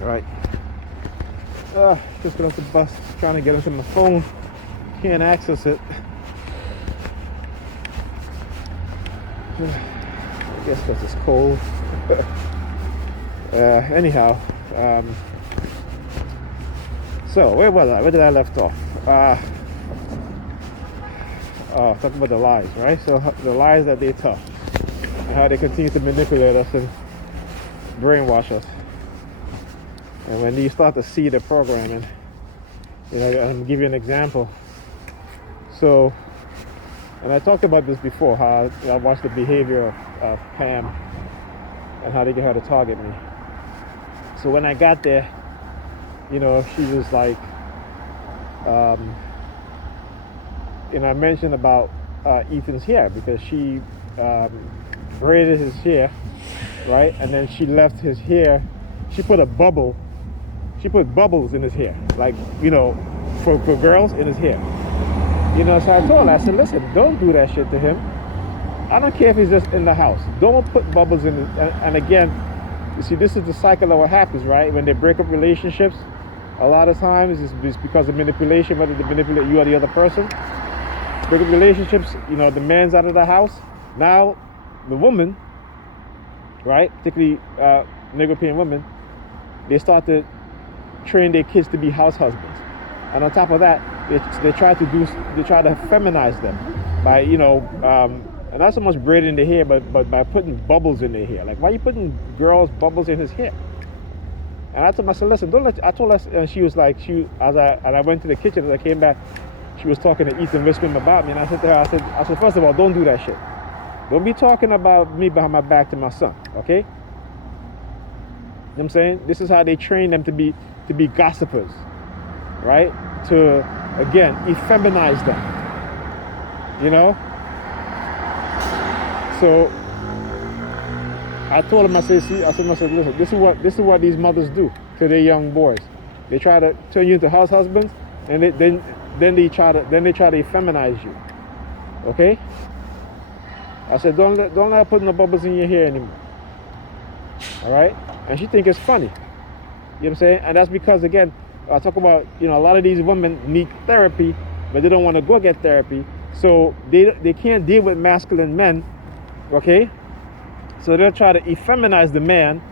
Right. Just got off the bus, trying to get into my phone. Can't access it. I guess because it's cold. Anyhow, so where was I? Where did I left off? Talking about the lies, right? So the lies that they tell, and how they continue to manipulate us and brainwash us. And when you start to see the programming, I'm gonna give you an example. So, and I talked about this before, how I watched the behavior of Pam and how they get her to target me. So when I got there, she was like, I mentioned about Ethan's hair, because she braided his hair, right? And then she left his hair, she put bubbles in his hair, like, for girls in his hair. So I told her, I said, listen, don't do that shit to him. I don't care if he's just in the house. Don't put bubbles in it. And again, you see, this is the cycle of what happens, right? When they break up relationships, a lot of times it's because of manipulation, whether they manipulate you or the other person. Break up relationships, the man's out of the house. Now, the woman, right, particularly Negro women, they start to train their kids to be house husbands. And on top of that, they try to feminize them by, and not so much braiding in their hair, but by putting bubbles in their hair. Like, why are you putting girls' bubbles in his hair? And I told myself, listen, I told her, and she was like, as I went to the kitchen, as I came back, she was talking to Ethan, whispering about me, and I said to her, I said, first of all, don't do that shit. Don't be talking about me behind my back to my son, okay? You know what I'm saying? This is how they train them to be gossipers, right? To, again, effeminize them, So I told him, I said, listen, this is what these mothers do to their young boys. They try to turn you into house husbands, and then they try to effeminize you. Okay? I said, don't let her put no bubbles in your hair anymore. All right? And she think it's funny. You know what I'm saying? And that's because, again, I talk about, a lot of these women need therapy, but they don't want to go get therapy. So they can't deal with masculine men. Okay? So they'll try to effeminize the man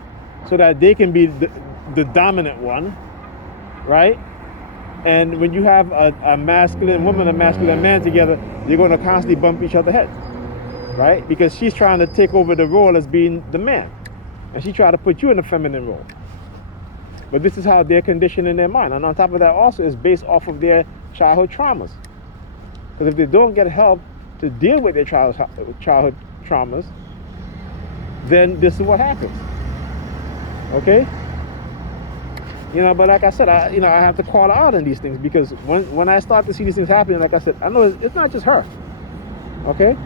so that they can be the dominant one, right? And when you have a masculine woman, a masculine man together, you're going to constantly bump each other's heads, right? Because she's trying to take over the role as being the man, and she tried to put you in the feminine role. But this is how they're conditioned in their mind. And on top of that also is based off of their childhood traumas. Because if they don't get help to deal with their childhood traumas, then this is what happens. Okay? But like I said, I have to call her out on these things, because when I start to see these things happening, like I said, I know it's not just her. Okay?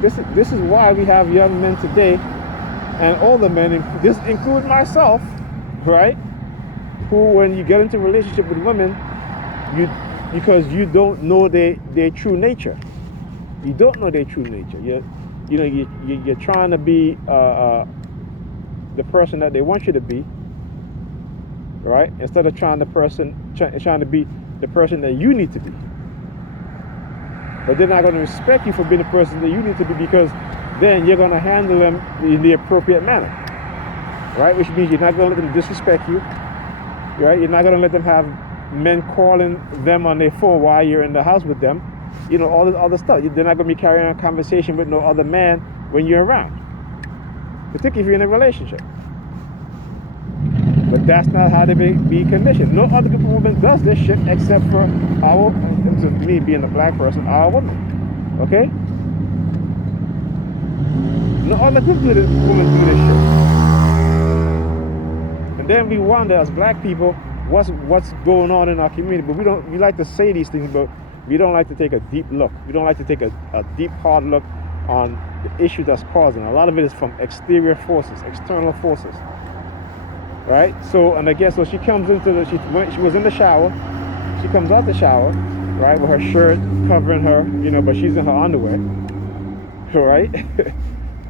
This is why we have young men today, and older men, this include myself, right? Who, when you get into a relationship with women, because you don't know their true nature. You don't know their true nature. You're trying to be the person that they want you to be, right? Instead of trying to be the person that you need to be. But they're not going to respect you for being the person that you need to be, because then you're going to handle them in the appropriate manner, right? Which means you're not going to let them disrespect you, right? You're not going to let them have men calling them on their phone while you're in the house with them. All this other stuff. They're not going to be carrying on a conversation with no other man when you're around, particularly if you're in a relationship. But that's not how they be conditioned. No other group of women does this shit except for me being a black person, our woman. Okay? No other group of women do this shit. And then we wonder, as black people, what's going on in our community. But we like to say these things, but we don't like to take a deep look. We don't like to take a deep, hard look on the issue that's causing. A lot of it is from exterior forces, external forces. Right? So, and again, so she comes into she was in the shower. She comes out the shower, right, with her shirt covering her, but she's in her underwear. Right?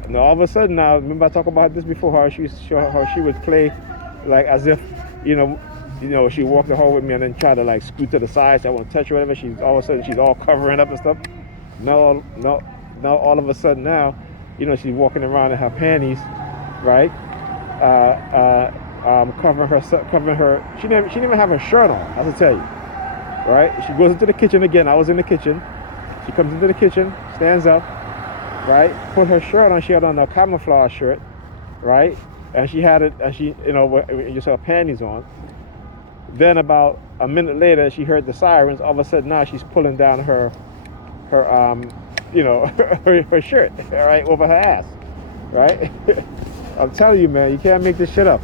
And all of a sudden now, remember I talked about this before, how she would play like as if, she walked the hall with me and then tried to like scoot to the side, so I want to touch her, whatever. She's all of a sudden she's all covering up and stuff. No, no, no. All of a sudden now, she's walking around in her panties, right? Covering her. She didn't even have her shirt on. I have to tell you, right? She goes into the kitchen again. I was in the kitchen. She comes into the kitchen, stands up, right? Put her shirt on. She had on a camouflage shirt, right? And she had it, and she, just her panties on. Then about a minute later, she heard the sirens. All of a sudden now she's pulling down her her shirt, right, over her ass, right? I'm telling you, man, you can't make this shit up.